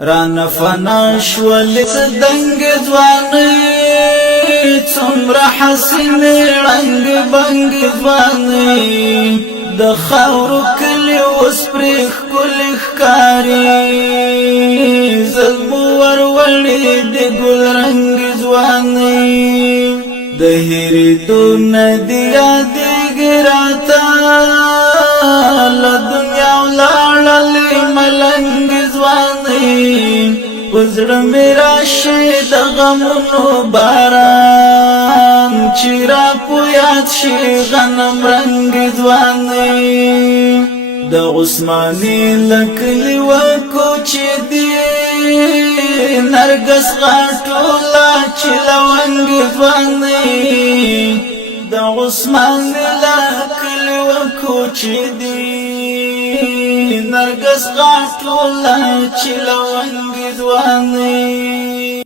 ران فنا شول دنگ ځواني څومره حسین رنگ بنگ ځواني د خاورو کلی اوس پرې ښکلي ښکاري زلمو ورولې د ګل رنگ ځواني د هېرېدو نه دې یادېږي راته له دنیا ولاړلې ملنګ ځواني په زړه مې راشي د غمونو باران چې را په یاد شي غنم رنګ ځواني د عثماني له کلي وکوچې دي نرګس غاټوله چې لونګ ځواني د عثماني له کلي وکوچې دي نرګس غاټوله چې لونګ ځواني